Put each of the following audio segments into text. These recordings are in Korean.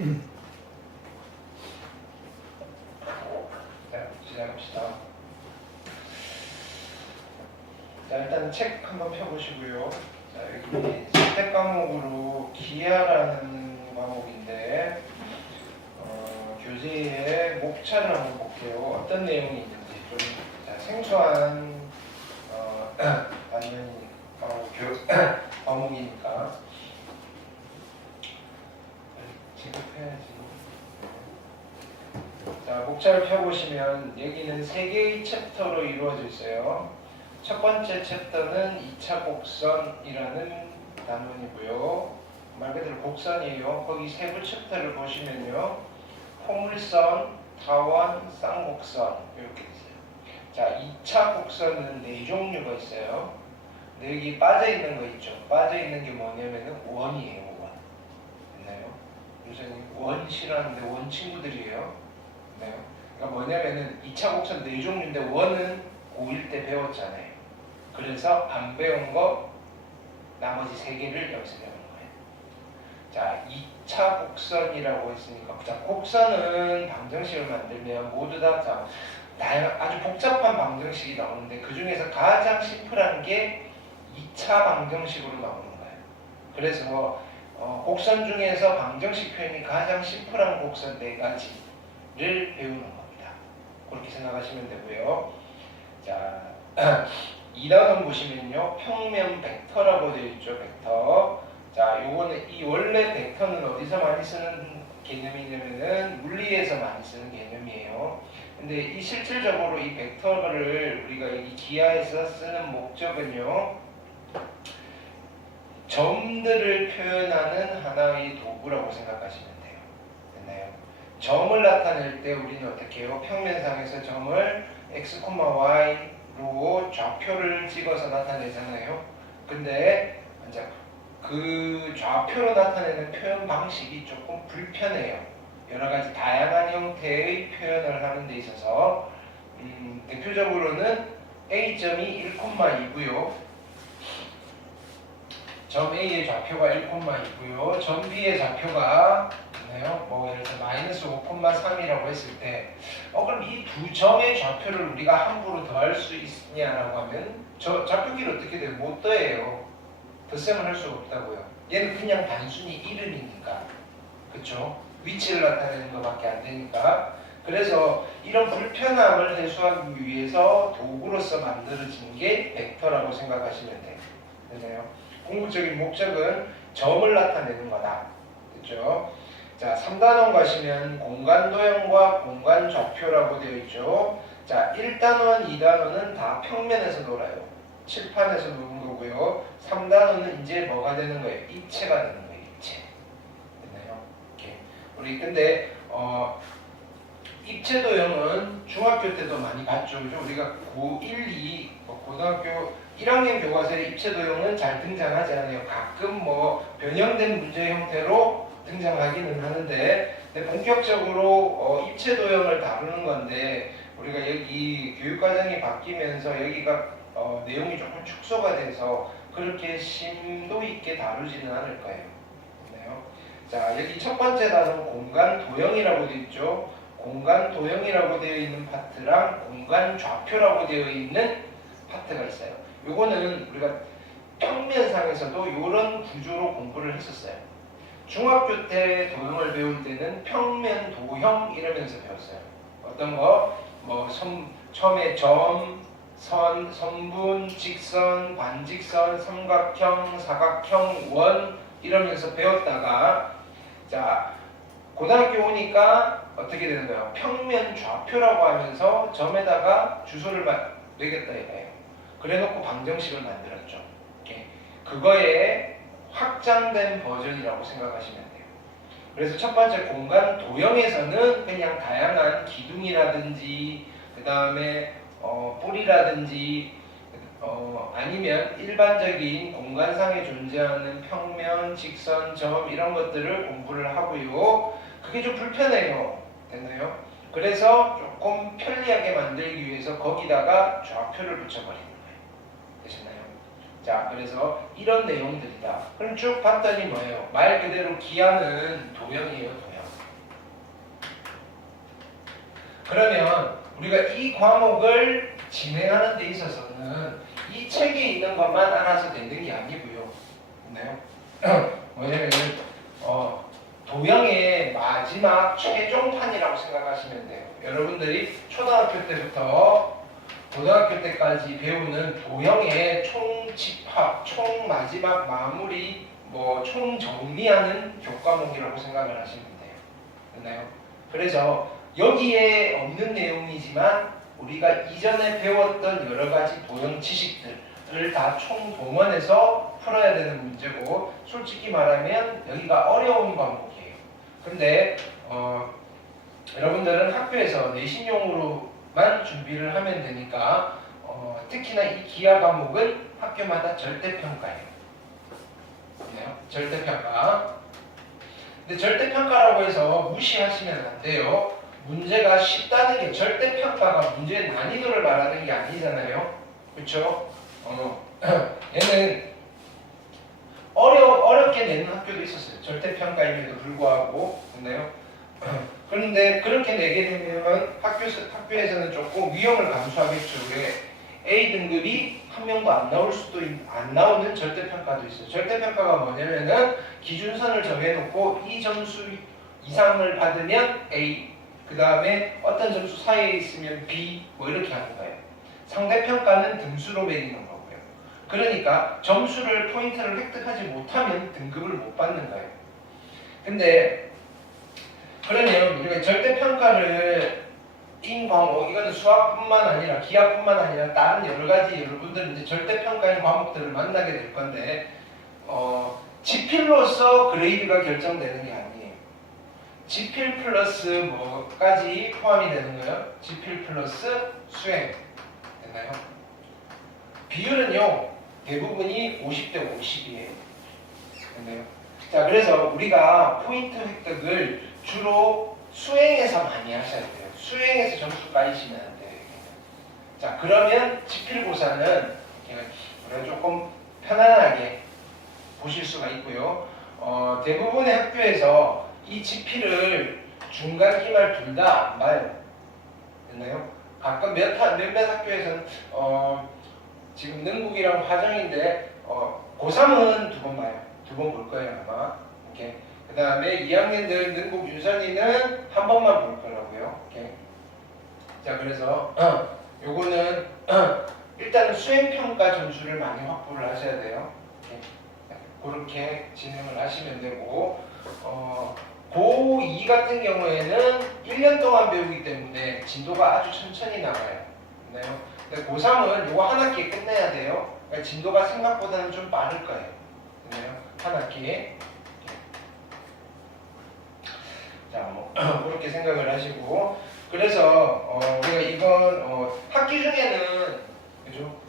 자, 시작합시다. 자, 일단 책 한번 펴보시고요. 자, 여기 선택 과목으로 기하라는 과목인데 교재의 목차를 한번 볼게요. 어떤 내용이 있는지 좀 생소한 반면 과목이니까 지급해야지. 자, 목차를 펴보시면 여기는 3개의 챕터로 이루어져 있어요. 첫 번째 챕터는 2차 곡선이라는 단원이고요. 말 그대로 곡선이에요. 거기 세부 챕터를 보시면요. 포물선, 타원, 쌍곡선 이렇게 있어요. 자, 2차 곡선은 4종류가 있어요. 근데 여기 빠져있는 거 있죠. 빠져있는 게 뭐냐면은 원이에요. 원. 됐나요? 요새 원 싫어하는데 원 친구들이에요. 됐나요? 그러니까 뭐냐면은 2차 곡선 4종류인데 원은 고1 때 배웠잖아요. 그래서 안 배운 거 나머지 3개를 여기서 배우는 거예요. 자, 2차 곡선이라고 했으니까, 자, 곡선은 방정식을 만들면 모두 다 아주 복잡한 방정식이 나오는데 그 중에서 가장 심플한 게 2차 방정식으로 나오는 거예요. 그래서 곡선 중에서 방정식 표현이 가장 심플한 곡선 4가지를 배우는 겁니다. 그렇게 생각하시면 되고요. 자, 2단원 보시면요. 평면 벡터라고 되어 있죠. 벡터. 자, 요거는 이 원래 벡터는 어디서 많이 쓰는 개념이냐면은 물리에서 많이 쓰는 개념이에요. 근데 이 실질적으로 이 벡터를 우리가 이 기하에서 쓰는 목적은요. 점들을 표현하는 하나의 도구라고 생각하시면 돼요. 됐나요? 점을 나타낼 때 우리는 어떻게 해요? 평면상에서 점을 x, y로 좌표를 찍어서 나타내잖아요. 근데 이제 그 좌표로 나타내는 표현 방식이 조금 불편해요. 여러 가지 다양한 형태의 표현을 하는 데 있어서 대표적으로는 A점이 1,2고요. 점 A의 좌표가 1,2고요. 점 B의 좌표가 있나요? 뭐 예를 들어 마이너스 5,3이라고 했을 때 그럼 이 두 점의 좌표를 우리가 함부로 더할 수 있냐라고 하면 저 좌표기를 어떻게 돼요? 못 더해요. 덧셈을 할 수가 없다고요. 얘는 그냥 단순히 이름이니까. 그쵸? 위치를 나타내는 것밖에 안 되니까. 그래서 이런 불편함을 해소하기 위해서 도구로서 만들어진 게 벡터라고 생각하시면 돼요. 되나요? 궁극적인 목적은 점을 나타내는 거다. 그렇죠? 자, 3단원 가시면 공간 도형과 공간 좌표라고 되어 있죠. 자, 1단원, 2단원은 다 평면에서 놀아요. 칠판에서 노는 거고요. 3단원은 이제 뭐가 되는 거예요? 입체가 되는 거예요. 입체. 됐나요? 이렇게. 우리 근데 입체 도형은 중학교 때도 많이 봤죠. 그죠? 우리가 고1, 2, 고등학교 1학년 교과서에 입체 도형은 잘 등장하지 않아요. 가끔 변형된 문제 형태로 등장하기는 하는데, 근데 본격적으로 입체 도형을 다루는 건데 우리가 여기 교육과정이 바뀌면서 여기가 내용이 조금 축소가 돼서 그렇게 심도 있게 다루지는 않을 거예요. 그래요? 자, 여기 첫 번째 단어는 공간 도형이라고 되어 있죠. 공간 도형이라고 되어 있는 파트랑 공간 좌표라고 되어 있는 파트가 있어요. 요거는 우리가 평면상에서도 이런 구조로 공부를 했었어요. 중학교 때 도형을 배울 때는 평면 도형 이러면서 배웠어요. 어떤 거? 처음에 점, 선, 선분, 직선, 반직선, 삼각형, 사각형, 원 이러면서 배웠다가 자, 고등학교 오니까 어떻게 되는 거예요? 평면 좌표라고 하면서 점에다가 주소를 매겼다 이거예요. 그래놓고 방정식을 만들었죠. 이렇게. 그거의 확장된 버전이라고 생각하시면 돼요. 그래서 첫 번째 공간 도형에서는 그냥 다양한 기둥이라든지 그 다음에 뿌리라든지 아니면 일반적인 공간상에 존재하는 평면, 직선, 점 이런 것들을 공부를 하고요. 그게 좀 불편해요. 됐나요? 그래서 조금 편리하게 만들기 위해서 거기다가 좌표를 붙여버리는 거예요. 되셨나요? 자, 그래서 이런 내용들이다. 그럼 쭉 봤더니 뭐예요? 말 그대로 기하는 도형이에요, 도형. 그러면 우리가 이 과목을 진행하는 데 있어서는 이 책에 있는 것만 알아서 되는 게 아니고요. 맞나요? 뭐냐면 도형의 마지막 최종판이라고 생각하시면 돼요. 여러분들이 초등학교 때부터 고등학교 때까지 배우는 도형의 총집합, 총 마지막 마무리, 총 정리하는 교과목이라고 생각을 하시면 돼요. 됐나요? 그래서 여기에 없는 내용이지만 우리가 이전에 배웠던 여러 가지 도형 지식들을 다 총동원해서 풀어야 되는 문제고, 솔직히 말하면 여기가 어려운 과목이에요. 근데 여러분들은 학교에서 내신용으로만 준비를 하면 되니까 특히나 이 기하 과목은 학교마다 절대평가예요. 절대평가. 근데 절대평가라고 해서 무시하시면 안 돼요. 문제가 쉽다는 게 절대평가가 문제의 난이도를 말하는 게 아니잖아요. 그렇죠? 얘는 어렵게 내는 학교도 있었어요. 절대평가임에도 불구하고. 근데요. 그런데 그렇게 내게 되면 학교에서는 조금 위험을 감수하겠죠. 왜? A 등급이 한 명도 안 나오는 절대평가도 있어요. 절대평가가 뭐냐면은 기준선을 정해놓고 이 점수 이상을 받으면 A, 그 다음에 어떤 점수 사이에 있으면 B, 이렇게 하는 거예요. 상대평가는 등수로 매기는 거고요. 그러니까 점수를, 포인트를 획득하지 못하면 등급을 못 받는 거예요. 근데 그러면 우리가 절대평가를 과목, 이거는 수학뿐만 아니라 기하뿐만 아니라 다른 여러 가지 여러분들 이제 절대평가인 과목들을 만나게 될 건데, 지필로서 그레이드가 결정되는 게 아니에요. 지필 플러스 뭐까지 포함이 되는 거예요? 지필 플러스 수행. 됐나요? 비율은요, 대부분이 50대 50이에요. 됐나요? 자, 그래서 우리가 포인트 획득을 주로 수행에서 많이 하셔야 돼요. 수행에서 점수 까이시면 안 돼요. 자, 그러면 지필고사는 조금 편안하게 보실 수가 있고요. 대부분의 학교에서 이 지필을 중간, 기말 둘 다 안 봐요. 됐나요? 가끔 몇몇 학교에서는 지금 능국이랑 화정인데 고3은 2번 봐요. 2번 볼 거예요, 아마. 이렇게. 그 다음에 2학년들 능국 윤선이는 한 번만 볼 거라고요. 이렇게. 자, 그래서 요거는 일단은 수행평가 점수를 많이 확보를 하셔야 돼요. 그렇게 진행을 하시면 되고, 고2 같은 경우에는 1년 동안 배우기 때문에 진도가 아주 천천히 나가요. 근데 고3은 요거 한 학기에 끝내야 돼요. 그러니까 진도가 생각보다는 좀 빠를 거예요. 한 학기에. 자, 그렇게 생각을 하시고, 그래서 우리가 이건 학기 중에는 그죠?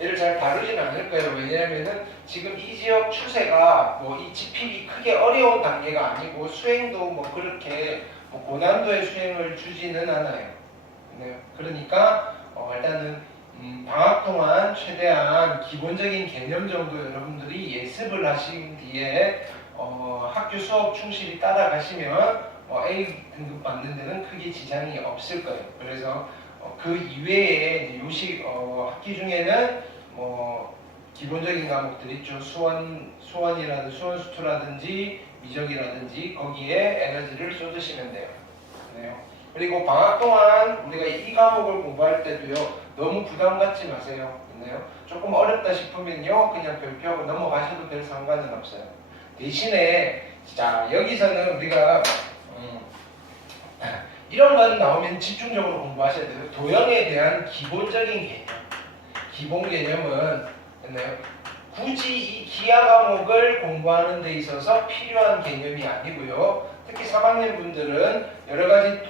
얘를 잘 다루지는 않을 거예요. 왜냐하면은 지금 이 지역 추세가 이 지필이 크게 어려운 단계가 아니고 수행도 그렇게 고난도의 수행을 주지는 않아요. 네. 그러니까 일단은 방학 동안 최대한 기본적인 개념 정도 여러분들이 예습을 하신 뒤에 학교 수업 충실히 따라가시면 A 등급 받는 데는 크게 지장이 없을 거예요. 그래서 그 이외에 요식 학기 중에는 기본적인 과목들 있죠. 수원이라든지 수원수투라든지 미적이라든지 거기에 에너지를 쏟으시면 돼요. 그리고 방학 동안 우리가 이 과목을 공부할 때도요, 너무 부담 갖지 마세요. 조금 어렵다 싶으면요, 그냥 별표하고 넘어가셔도 별 상관은 없어요. 대신에 자, 여기서는 우리가 이런 건 나오면 집중적으로 공부하셔야 돼요. 도형에 대한 기본적인 개념, 기본 개념은 굳이 이 기하 과목을 공부하는 데 있어서 필요한 개념이 아니고요. 특히 3학년 분들은 여러 가지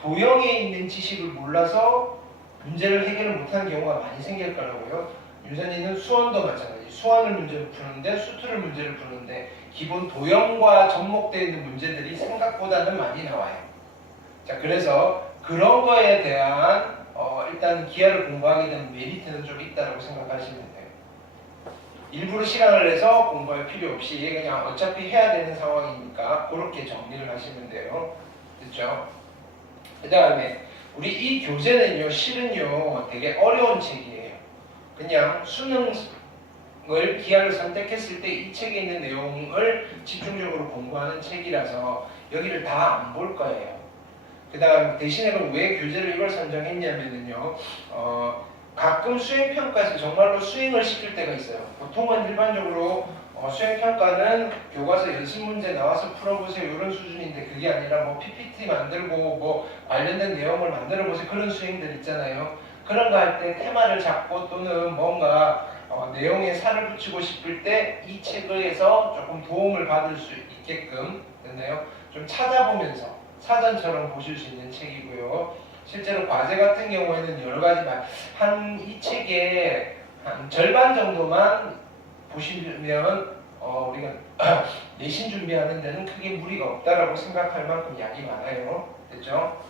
도형에 있는 지식을 몰라서 문제를 해결을 못하는 경우가 많이 생길 거라고요. 유선이는 수원도 마찬가지. 수원을 문제를 푸는데 수투를 문제를 푸는데 기본 도형과 접목되어 있는 문제들이 생각보다는 많이 나와요. 자, 그래서 그런 거에 대한 일단 기하를 공부하게 되면 메리트는 좀 있다고 생각하시면 돼요. 일부러 시간을 내서 공부할 필요 없이 그냥 어차피 해야 되는 상황이니까 그렇게 정리를 하시면 돼요. 됐죠? 그 다음에 우리 이 교재는요, 실은요, 되게 어려운 책이에요. 그냥 수능을 기하를 선택했을 때 이 책에 있는 내용을 집중적으로 공부하는 책이라서 여기를 다 안 볼 거예요. 그 다음 대신에 그럼 왜 교재를 이걸 선정했냐면요, 가끔 수행평가에서 정말로 수행을 시킬 때가 있어요. 보통은 일반적으로 수행평가는 교과서 연습 문제 나와서 풀어보세요 이런 수준인데, 그게 아니라 뭐 PPT 만들고 뭐 관련된 내용을 만들어보세요 그런 수행들 있잖아요. 그런 거 할 때 테마를 잡고 또는 뭔가 내용에 살을 붙이고 싶을 때 이 책에서 조금 도움을 받을 수 있게끔 됐나요? 좀 찾아보면서 사전처럼 보실 수 있는 책이고요. 실제로 과제 같은 경우에는 여러 가지 한 이 책의 한 절반 정도만 보시면 우리가 내신 준비하는 데는 크게 무리가 없다라고 생각할 만큼 양이 많아요. 됐죠?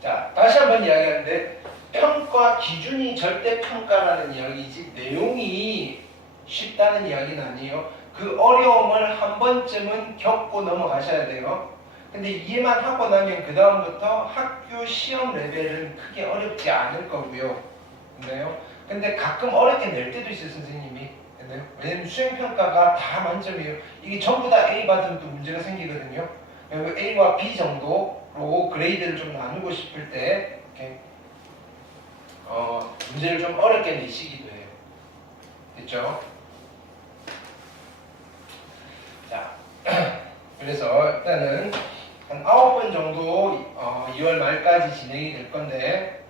자, 다시 한번 이야기하는데, 평가 기준이 절대 평가라는 이야기지 내용이 쉽다는 이야기는 아니에요. 그 어려움을 한 번쯤은 겪고 넘어가셔야 돼요. 근데 이해만 하고 나면 그 다음부터 학교 시험 레벨은 크게 어렵지 않을 거고요. 그래요? 근데 가끔 어렵게 낼 때도 있어요, 선생님이. 그래요? 왜냐면 수행평가가 다 만점이에요. 이게 전부 다 A 받으면 또 문제가 생기거든요. A와 B 정도로 그레이드를 좀 나누고 싶을 때 이렇게 문제를 좀 어렵게 내시기도 해요. 됐죠? 자, 그래서 일단은 한 9번 정도 2월 말까지 진행이 될 건데,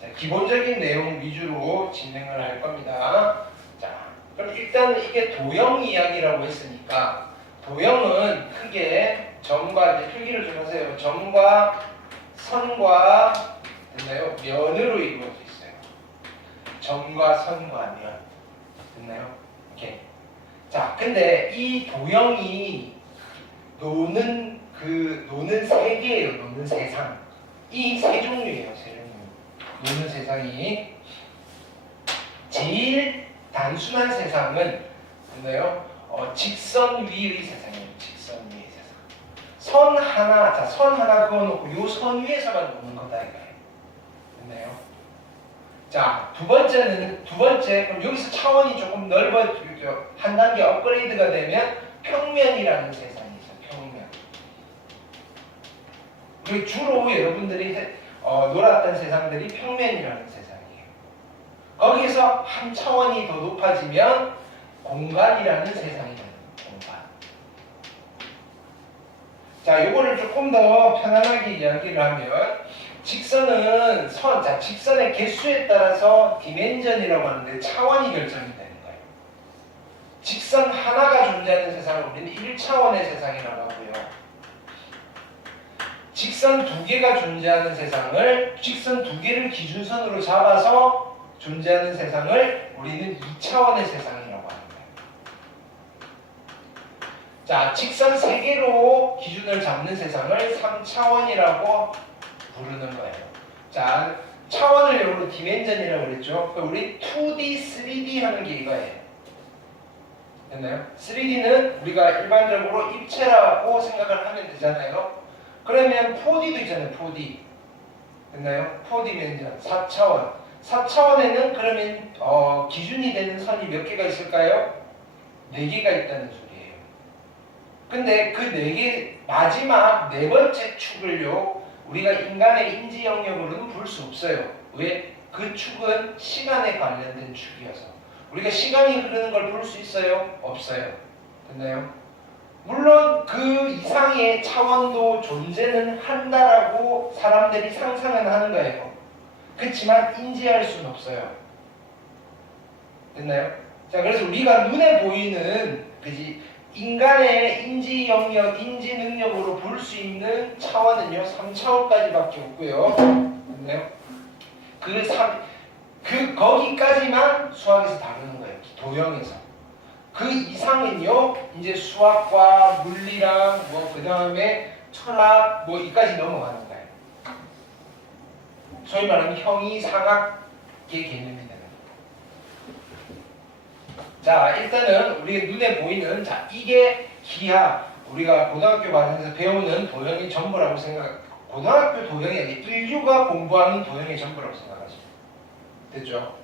자, 기본적인 내용 위주로 진행을 할 겁니다. 자, 그럼 일단 이게 도형 이야기라고 했으니까, 도형은 크게 점과, 이제 필기를 좀 하세요. 점과 선과 됐나요? 면으로 이루어져 있어요. 점과 선과 면. 됐나요? 오케이. 자, 근데 이 도형이 노는 세계예요. 노는 세상. 이 세 종류예요. 세 종류. 노는 세상이 제일 단순한 세상은 됐나요? 직선 위의 세상이에요. 직선 위의 세상. 선 하나 그어놓고 요 선 위에서만 노는 거다 이거예요. 됐나요? 자, 두 번째, 그럼 여기서 차원이 조금 넓어지죠. 한 단계 업그레이드가 되면 평면이라는 세상이 있어요. 평면. 그리고 주로 여러분들이 놀았던 세상들이 평면이라는 세상이에요. 거기에서 한 차원이 더 높아지면 공간이라는 세상이 됩니다. 공간. 자, 요거를 조금 더 편안하게 이야기를 하면, 직선은 직선의 개수에 따라서 디멘전이라고 하는데 차원이 결정이 되는 거예요. 직선 하나가 존재하는 세상을 우리는 1차원의 세상이라고 하고요. 직선 두 개가 존재하는 세상을, 직선 두 개를 기준선으로 잡아서 존재하는 세상을 우리는 2차원의 세상이라고 하는 거예요. 자, 직선 세 개로 기준을 잡는 세상을 3차원이라고 부르는 거예요. 자, 차원을 영어로 디멘전이라고 그랬죠. 우리 2D, 3D 하는 게 이거예요. 됐나요? 3D는 우리가 일반적으로 입체라고 생각을 하면 되잖아요. 그러면 4D도 있잖아요. 4D. 됐나요? 4디멘전, 4차원. 4차원에는 그러면 기준이 되는 선이 몇 개가 있을까요? 4개가 있다는 소리예요. 근데 그 4개, 마지막 네 번째 축을요, 우리가 인간의 인지 영역으로는 볼 수 없어요. 왜? 그 축은 시간에 관련된 축이어서. 우리가 시간이 흐르는 걸 볼 수 있어요? 없어요. 됐나요? 물론 그 이상의 차원도 존재는 한다라고 사람들이 상상은 하는 거예요. 그렇지만 인지할 수는 없어요. 됐나요? 자, 그래서 우리가 눈에 보이는 인간의 인지 영역, 인지 능력으로 볼 수 있는 차원은요, 3차원까지밖에 없고요. 됐나요? 거기까지만 수학에서 다루는 거예요. 도형에서. 그 이상은요, 이제 수학과 물리랑 그 다음에 철학 이까지 넘어가는 거예요. 소위 말하는 형이상학의 개념이 되는 거예요. 자, 일단은 우리 눈에 보이는, 자, 이게 기하, 우리가 고등학교 과정에서 배우는 도형이 전부라고 고등학교 도형이 아니라 인류가 공부하는 도형의 전부라고 생각하시면 됐죠?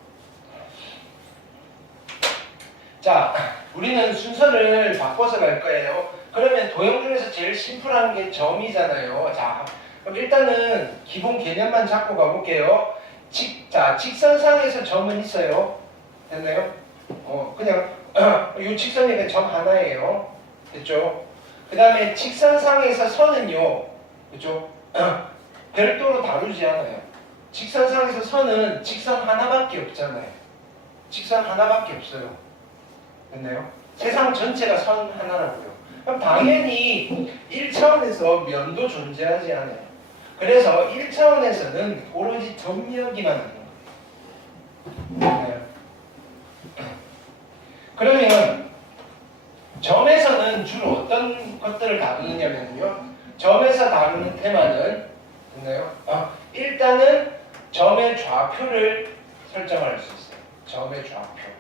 자, 우리는 순서를 바꿔서 갈 거예요. 그러면 도형 중에서 제일 심플한 게 점이잖아요. 자, 그럼 일단은 기본 개념만 잡고 가볼게요. 직선상에서 점은 있어요. 됐나요? 그냥 이 직선이 점 하나예요. 됐죠? 그 다음에 직선상에서 선은요. 그죠? 별도로 다루지 않아요. 직선상에서 선은 직선 하나밖에 없잖아요. 직선 하나밖에 없어요. 됐나요? 세상 전체가 선 하나라고요. 그럼 당연히 1차원에서 면도 존재하지 않아요. 그래서 1차원에서는 오로지 점 이야기만 하는 거예요. 됐나요? 그러면 점에서는 주로 어떤 것들을 다루느냐면요. 점에서 다루는 테마는 됐나요? 일단은 점의 좌표를 설정할 수 있어요. 점의 좌표.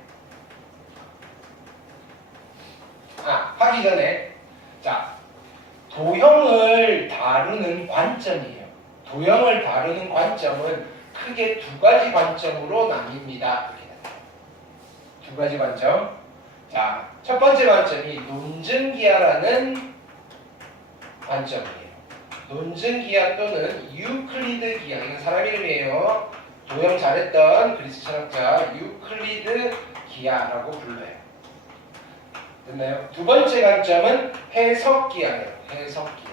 하기 전에 자, 도형을 다루는 관점이에요. 도형을 다루는 관점은 크게 두 가지 관점으로 나뉩니다. 두 가지 관점. 자, 첫 번째 관점이 논증기하라는 관점이에요. 논증기하 또는 유클리드 기하. 이건 사람 이름이에요. 도형 잘했던 그리스 철학자 유클리드 기하라고 불러요. 됐나요? 두 번째 관점은 해석기하예요. 해석기하.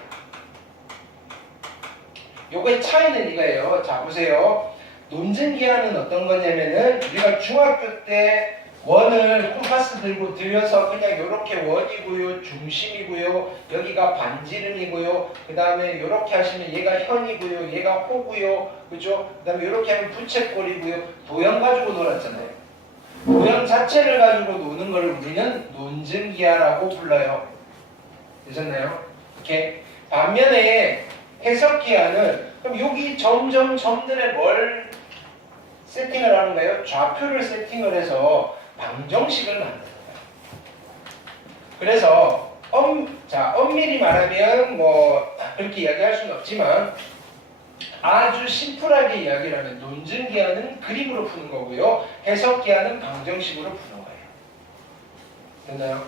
요거의 차이는 이거예요. 자, 보세요. 논증기하는 어떤 거냐면은 우리가 중학교 때 원을 콤파스 들고 들여서 그냥 이렇게 원이고요, 중심이고요, 여기가 반지름이고요, 그 다음에 이렇게 하시면 얘가 현이고요, 얘가 호고요, 그죠? 그 다음에 이렇게 하면 부채꼴이고요. 도형 가지고 놀았잖아요. 도형 자체를 가지고 노는 걸 우리는 논증기하라고 불러요. 되셨나요? 이렇게 반면에 해석기하는 그럼 여기 점들에 뭘 세팅을 하는 거예요? 좌표를 세팅을 해서 방정식을 만드는 거예요. 그래서 엄밀히 말하면 뭐 그렇게 이야기할 수는 없지만 아주 심플하게 이야기를 하면 논증기하는 그림으로 푸는 거고요. 해석기하는 방정식으로 푸는 거예요. 됐나요?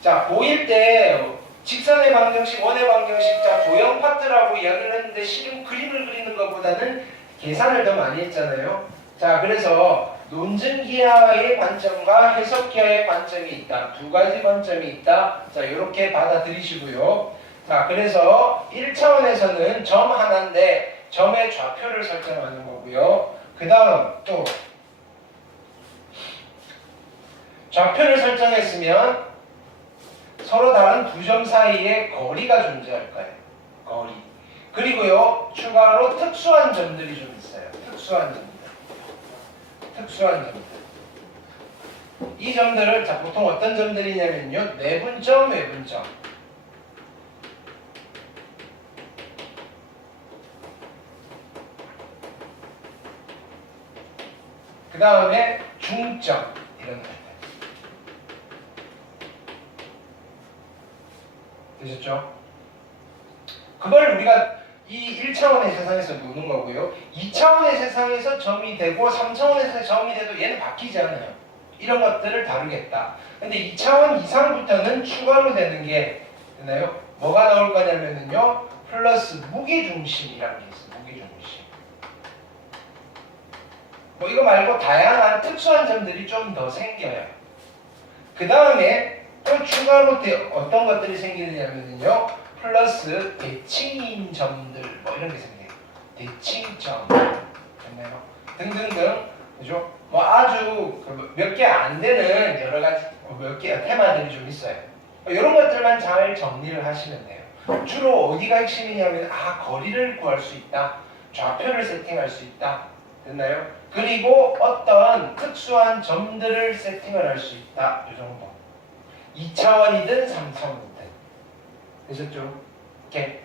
자, 고1 때 직선의 방정식, 원의 방정식, 자, 도형 파트라고 이야기를 했는데 실은 그림을 그리는 것보다는 계산을 더 많이 했잖아요. 자, 그래서 논증기하의 관점과 해석기하의 관점이 있다. 두 가지 관점이 있다. 자, 이렇게 받아들이시고요. 자, 그래서 1차원에서는 점 하나인데 점의 좌표를 설정하는 거고요. 그 다음 또 좌표를 설정했으면 서로 다른 두 점 사이에 거리가 존재할 거예요. 거리. 그리고요, 추가로 특수한 점들이 좀 있어요. 특수한 점들. 이 점들을 자, 보통 어떤 점들이냐면요. 내분점, 외분점. 그 다음에 중점. 이런 것들. 되셨죠? 그걸 우리가 이 1차원의 세상에서 노는 거고요. 2차원의 세상에서 점이 되고 3차원에서 점이 돼도 얘는 바뀌지 않아요. 이런 것들을 다루겠다. 근데 2차원 이상부터는 추가로 되는 게 되나요? 뭐가 나올 거냐면요. 플러스 무게중심이라는 게 있어요. 무게중심. 뭐 이거 말고 다양한 특수한 점들이 좀 더 생겨요. 그 다음에 또 추가로 어떤 것들이 생기느냐면요. 플러스 대칭인 점들 뭐 이런 게 생겨요. 대칭점 됐나요? 등등등 그죠? 뭐 아주 몇 개 안 되는 여러 가지 몇 개 테마들이 좀 있어요. 이런 것들만 잘 정리를 하시면 돼요. 주로 어디가 핵심이냐면 거리를 구할 수 있다. 좌표를 세팅할 수 있다. 됐나요? 그리고 어떤 특수한 점들을 세팅을 할 수 있다. 이 정도. 2차원이든 3차원이든. 되셨죠? 이렇게.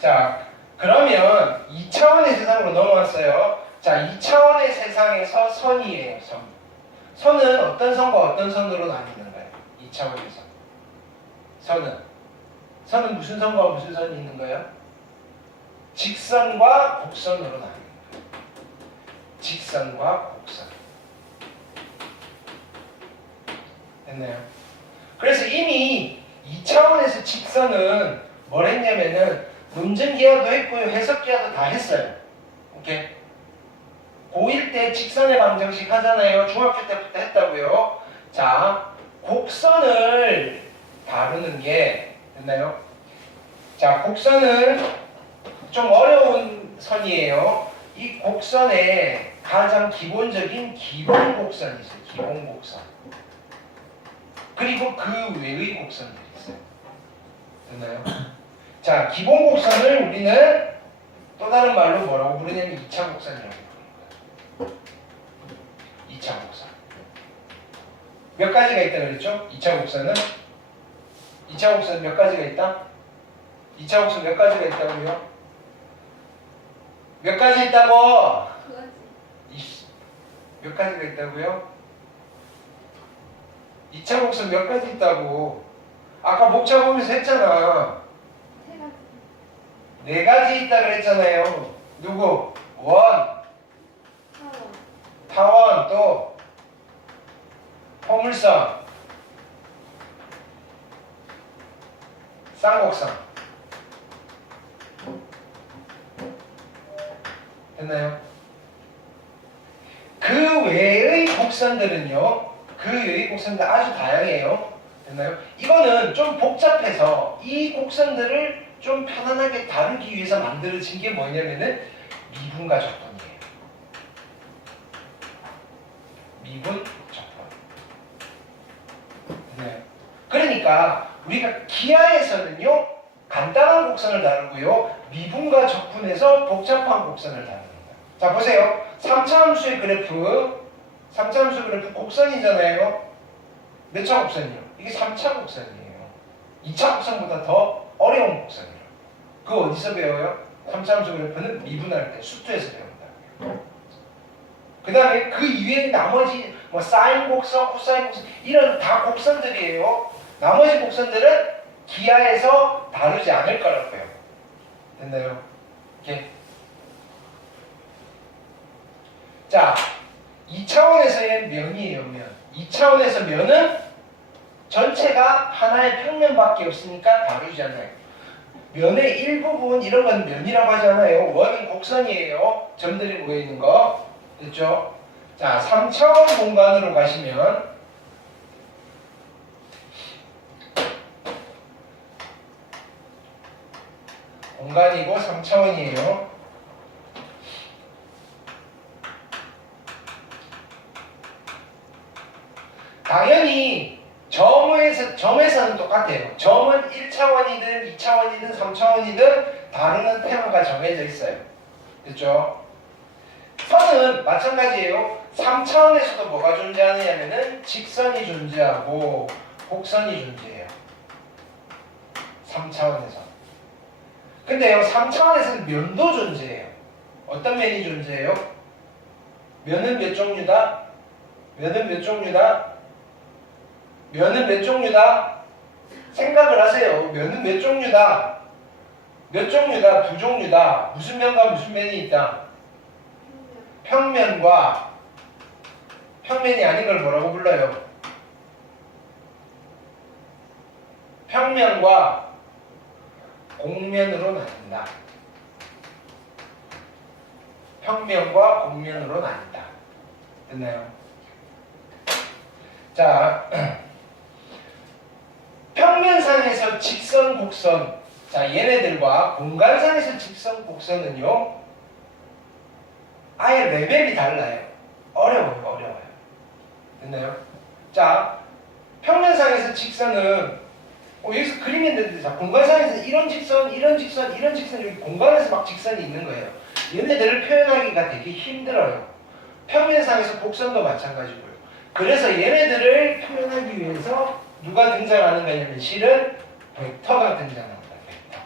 자, 그러면 2차원의 세상으로 넘어왔어요. 자, 2차원의 세상에서 선이에요. 선은 어떤 선과 어떤 선으로 나뉘는 거예요? 2차원에서. 선은 무슨 선과 무슨 선이 있는 거예요? 직선과 곡선으로 나뉩니다. 직선과 곡선. 됐나요? 그래서 이미 2차원에서 직선은 뭘 했냐면은 논증기하도 했고요. 해석기하도 다 했어요. 오케이? 고1 때 직선의 방정식 하잖아요. 중학교 때부터 했다고요. 자, 곡선을 다루는 게 됐나요? 자, 곡선은 좀 어려운 선이에요. 이 곡선에 가장 기본적인 기본 곡선이 있어요. 기본 곡선. 그리고 그 외의 곡선들이 있어요. 됐나요? 자, 기본 곡선을 우리는 또 다른 말로 뭐라고 부르냐면 2차 곡선이라고 부릅니다. 2차 곡선. 몇 가지가 있다 그랬죠? 2차 곡선은? 2차 곡선 몇 가지가 있다? 2차 곡선 몇 가지가 있다고요? 몇 가지 있다고? 몇 가지가 있다고요? 2차 곡선 몇 가지 있다고? 아까 목차 보면서 했잖아. 4가지 있다 그랬잖아요. 누구? 원, 타원, 또 포물선, 쌍곡선. 됐나요? 그 외의 곡선들은요. 그 외의 곡선들 아주 다양해요. 됐나요? 이거는 좀 복잡해서 이 곡선들을 좀 편안하게 다루기 위해서 만들어진 게 뭐냐면은 미분과 적분이에요. 미분, 적분. 됐나요? 그러니까 우리가 기하에서는요 간단한 곡선을 다루고요 미분과 적분에서 복잡한 곡선을 다룹니다. 자 보세요. 3차 함수의 그래프 3차 함수 그래프 곡선이잖아요. 몇 차 곡선이요? 이게 3차 곡선이에요. 2차 곡선보다 더 어려운 곡선이에요. 그거 어디서 배워요? 3차 함수 그래프는 미분할 때 수투에서 배웁니다. 그 다음에 그 이외에 나머지 뭐 사인 곡선, 코사인 곡선 이런 다 곡선들이에요. 나머지 곡선들은 기하에서 다루지 않을 거라고요. 됐나요? 이렇게. 자, 2차원에서의 면이에요, 면. 2차원에서 면은 전체가 하나의 평면밖에 없으니까 다루지 않아요. 면의 일부분 이런 건 면이라고 하잖아요. 원은 곡선이에요. 점들이 모여있는 거. 됐죠? 자, 3차원 공간으로 가시면 공간이고 3차원이에요. 당연히 점에서는 똑같아요. 점은 1차원이든 2차원이든 3차원이든 다루는 테마가 정해져 있어요. 됐죠? 선은 마찬가지예요. 3차원에서도 뭐가 존재하느냐면은 직선이 존재하고 곡선이 존재해요. 3차원에서. 근데요, 3차원에서는 면도 존재해요. 어떤 면이 존재해요? 면은 몇 종류다? 면은 몇 종류다? 면은 몇 종류다? 생각을 하세요. 면은 몇 종류다? 몇 종류다? 2종류다. 무슨 면과 무슨 면이 있다? 평면과 평면이 아닌 걸 뭐라고 불러요? 평면과 곡면으로 나뉜다. 평면과 곡면으로 나뉜다. 됐나요? 자, 평면상에서 직선, 곡선. 자, 얘네들과 공간상에서 직선, 곡선은요. 아예 레벨이 달라요. 어려워요. 됐나요? 자, 평면상에서 직선은 여기서 그림이 있는데 자, 공간상에서 이런 직선, 이런 직선, 이런 직선 여기 공간에서 막 직선이 있는 거예요. 얘네들을 표현하기가 되게 힘들어요. 평면상에서 곡선도 마찬가지고요. 그래서 얘네들을 표현하기 위해서 누가 등장하는 거냐면 실은 벡터가 등장합니다. 벡터.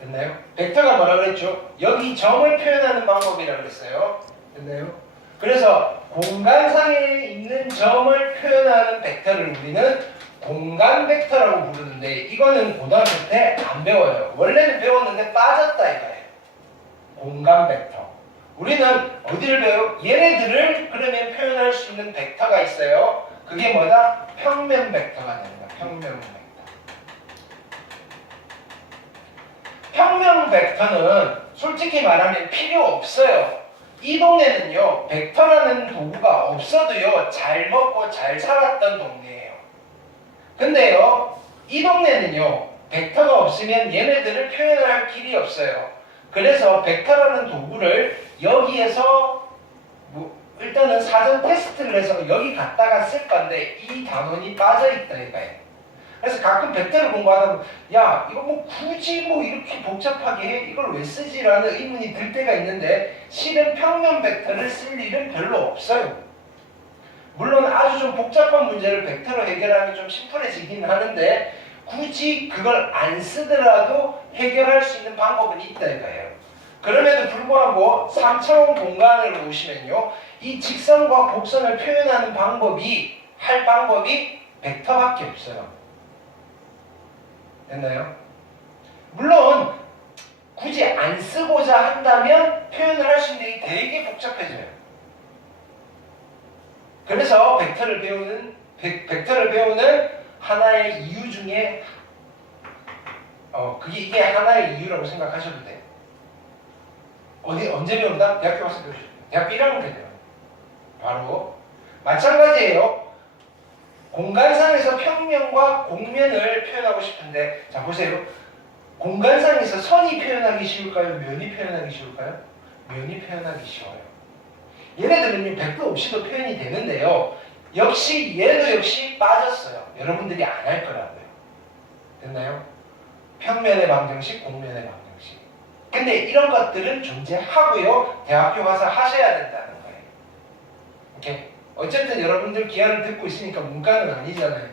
됐나요? 벡터가 뭐라 그랬죠? 여기 점을 표현하는 방법이라고 그랬어요. 됐나요? 그래서 공간상에 있는 점을 표현하는 벡터를 우리는 공간 벡터라고 부르는데 이거는 고등학교 때 안 배워요. 원래는 배웠는데 빠졌다 이거예요. 공간 벡터. 우리는 어디를 배워요? 얘네들을 그러면 표현할 수 있는 벡터가 있어요. 그게 뭐다? 평면 벡터가 됩니다. 평면 벡터. 평면 벡터는 솔직히 말하면 필요 없어요. 이 동네는요, 벡터라는 도구가 없어도요, 잘 먹고 잘 살았던 동네예요. 근데요, 이 동네는요, 벡터가 없으면 얘네들을 표현할 길이 없어요. 그래서 벡터라는 도구를 여기에서 일단은 사전 테스트를 해서 여기 갖다가 쓸 건데 이 단원이 빠져있다 이거예요. 그래서 가끔 벡터를 공부하다 보면 야 이거 뭐 굳이 뭐 이렇게 복잡하게 해? 이걸 왜 쓰지? 라는 의문이 들 때가 있는데 실은 평면 벡터를 쓸 일은 별로 없어요. 물론 아주 좀 복잡한 문제를 벡터로 해결하면 좀 심플해지긴 하는데 굳이 그걸 안 쓰더라도 해결할 수 있는 방법은 있다 이거예요. 그럼에도 불구하고 3차원 공간을 보시면요, 이 직선과 곡선을 표현하는 방법이 벡터밖에 없어요. 됐나요? 물론 굳이 안 쓰고자 한다면 표현을 할 수 있는 게 되게 복잡해져요. 그래서 벡터를 배우는 하나의 이유 중에 이게 하나의 이유라고 생각하셔도 돼요. 언제 배운다? 대학교 가서 배우셔도 돼요. 대학교 1학년 때 배워요. 바로 마찬가지예요. 공간상에서 평면과 곡면을 표현하고 싶은데 자 보세요. 공간상에서 선이 표현하기 쉬울까요? 면이 표현하기 쉬울까요? 면이 표현하기 쉬워요. 얘네들은 벡터 없이도 표현이 되는데요. 얘도 역시 빠졌어요. 여러분들이 안 할 거라고요. 됐나요? 평면의 방정식, 곡면의 방정식. 근데 이런 것들은 존재하고요. 대학교 가서 하셔야 된다는 거예요. 오케이? 어쨌든 여러분들 기하를 듣고 있으니까 문과는 아니잖아요.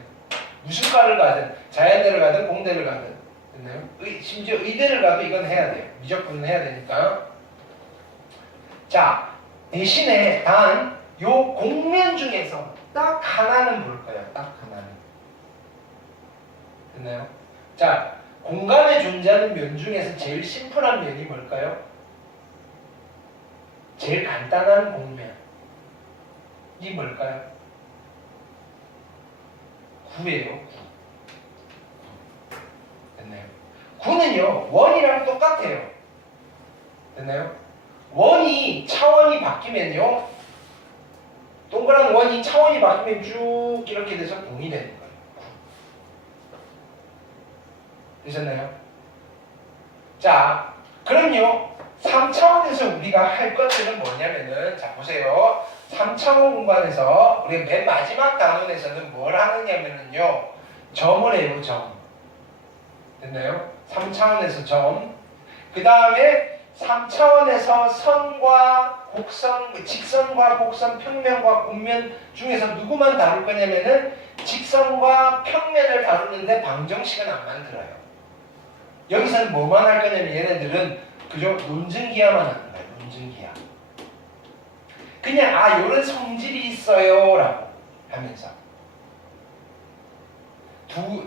무슨 과를 가든 자연대를 가든 공대를 가든 됐나요? 심지어 의대를 가도 이건 해야 돼요. 무조건 해야 되니까. 자, 대신에 단 요 곡면 중에서 딱 하나는 볼 거예요. 딱 하나는. 됐나요? 자, 공간에 존재하는 면 중에서 제일 심플한 면이 뭘까요? 제일 간단한 곡면. 이 뭘까요? 구예요. 구. 됐나요? 구는요, 원이랑 똑같아요. 됐나요? 원이 차원이 바뀌면요, 동그란 원이 차원이 바뀌면 쭉 이렇게 돼서 공이 되는 거예요. 되셨나요? 자, 그럼요, 3차원에서 우리가 할 것들은 뭐냐면은, 자, 보세요. 3차원 공간에서 우리가 맨 마지막 단원에서는 뭘 하느냐면요, 점을 해요. 점. 됐나요? 3차원에서 점. 그 다음에 3차원에서 선과 곡선, 직선과 곡선, 평면과 곡면 중에서 누구만 다룰 거냐면은 직선과 평면을 다루는데 방정식은 안 만들어요. 여기서는 뭐만 할 거냐면 얘네들은 그저 논증기하만 하는 거예요. 논증기하. 그냥 요런 성질이 있어요 라고 하면서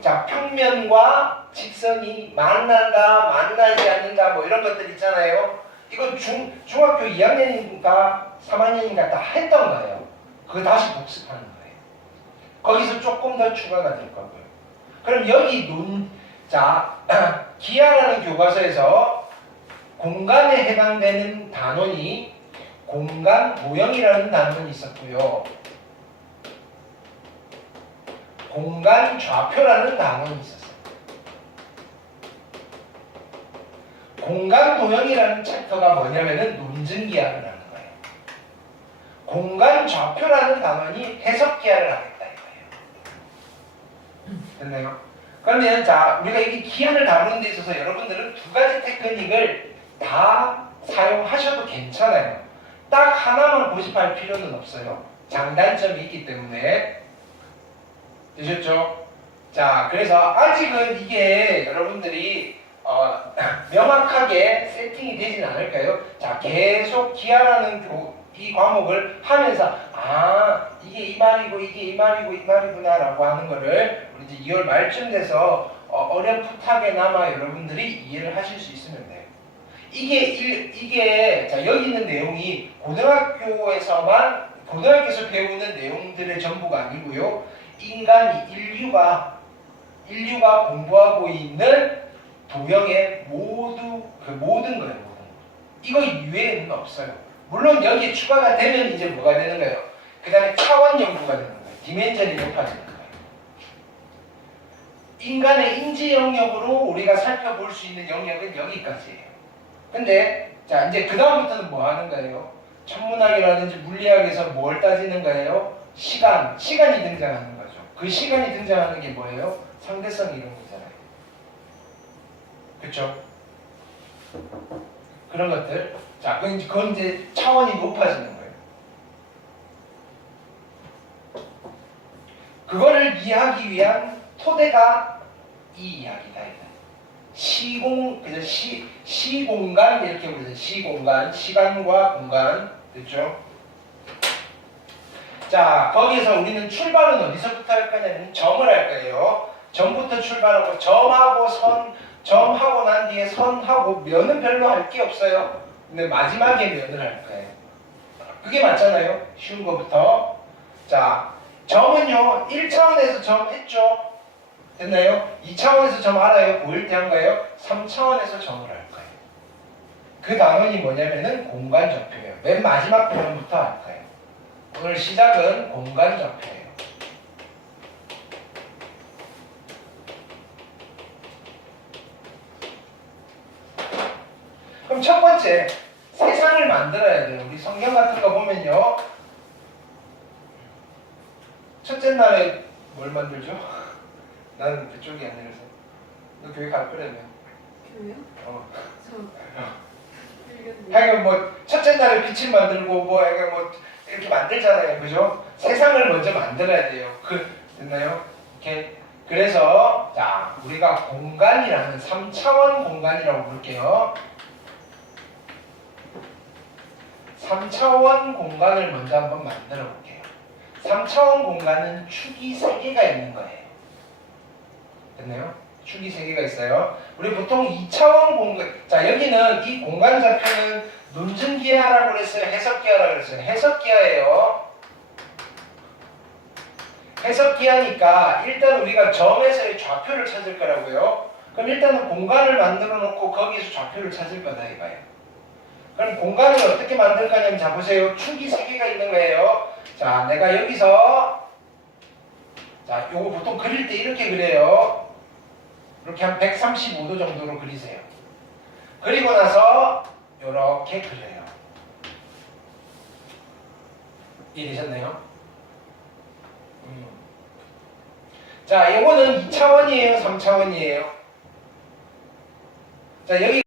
자, 평면과 직선이 만난다 만나지 않는다 뭐 이런 것들 있잖아요. 이거 중학교 2학년인가 3학년인가 다 했던 거예요. 그거 다시 복습하는 거예요. 거기서 조금 더 추가가 될 거고요. 그럼 여기 자, 기하라는 교과서에서 공간에 해당되는 단원이 공간 모형이라는 단원이 있었고요. 공간 좌표라는 단원이 있었어요. 공간 모형이라는 챕터가 뭐냐면은 논증기하를 하는 거예요. 공간 좌표라는 단원이 해석기하를 하겠다 이거예요. 됐나요? 그러면 자, 우리가 이 기하를 다루는 데 있어서 여러분들은 두 가지 테크닉을 다 사용하셔도 괜찮아요. 딱 하나만 고집할 필요는 없어요. 장단점이 있기 때문에. 되셨죠? 자, 그래서 아직은 이게 여러분들이 명확하게 세팅이 되진 않을까요? 자, 계속 기하라는 이 과목을 하면서 이게 이 말이고 이게 이 말이고 이 말이구나 라고 하는 거를 우리 이제 2월 말쯤 돼서 어렴풋하게나마 여러분들이 이해를 하실 수 있으면 돼요. 이게 자 여기 있는 내용이 고등학교에서 배우는 내용들의 전부가 아니고요. 인류가 공부하고 있는 도형의 모든 거예요. 이거 이외에는 없어요. 물론 여기에 추가가 되면 이제 뭐가 되는 거예요? 그 다음에 차원 연구가 되는 거예요. 디멘전이 높아지는 거예요. 인간의 인지 영역으로 우리가 살펴볼 수 있는 영역은 여기까지예요. 근데 자 이제 그 다음부터는 뭐 하는 거예요? 천문학이라든지 물리학에서 뭘 따지는 거예요? 시간이 등장하는 거죠. 그 시간이 등장하는 게 뭐예요? 상대성 이론이잖아요. 그렇죠? 그런 것들. 자, 그건 이제 차원이 높아지는 거예요. 그거를 이해하기 위한 토대가 이 이야기다. 시공간 이렇게 부르죠. 시공간, 시간과 공간. 됐죠? 자, 거기에서 우리는 출발은 어디서부터 할 거냐면 점을 할 거예요. 점부터 출발하고 점하고 난 뒤에 선하고 면은 별로 할 게 없어요. 근데 마지막에 면을 할 거예요. 그게 맞잖아요. 쉬운 거부터. 자, 점은요. 1차원에서 점 했죠. 됐나요? 2차원에서 점 알아요? 보일 때 한가요? 3차원에서 점을 할 거예요. 그 단원이 뭐냐면은 공간좌표예요. 맨 마지막 표현부터 할 거예요. 오늘 시작은 공간좌표예요. 그럼 첫 번째, 세상을 만들어야 돼요. 우리 성경 같은 거 보면요. 첫째 날에 뭘 만들죠? 나는 그쪽이 아니라서. 너 교회 갈 거라며. 교회요? 하여간 뭐 첫째 날에 빛을 만들고 뭐 이렇게 만들잖아요. 그죠? 세상을 먼저 만들어야 돼요. 됐나요? 이렇게. 그래서 자, 우리가 공간이라는 3차원 공간이라고 부를게요. 3차원 공간을 먼저 한번 만들어 볼게요. 3차원 공간은 축이 3개가 있는 거예요. 됐나요? 축이 3개가 있어요. 우리 보통 2차원 공간, 자 여기는 이 공간 좌표는 논증기하라고 그랬어요? 해석기하라고 그랬어요? 해석기하예요. 해석기하니까 일단 우리가 점에서의 좌표를 찾을 거라고요. 그럼 일단은 공간을 만들어 놓고 거기에서 좌표를 찾을 거다 이거예요. 그럼 공간을 어떻게 만들 거냐면 자 보세요. 축이 3개가 있는 거예요. 자 내가 여기서 자 요거 보통 그릴 때 이렇게 그려요. 이렇게 한 135도 정도로 그리세요. 그리고 나서 이렇게 그려요. 이해되셨나요? 자, 이거는 2차원이에요? 3차원이에요? 자, 여기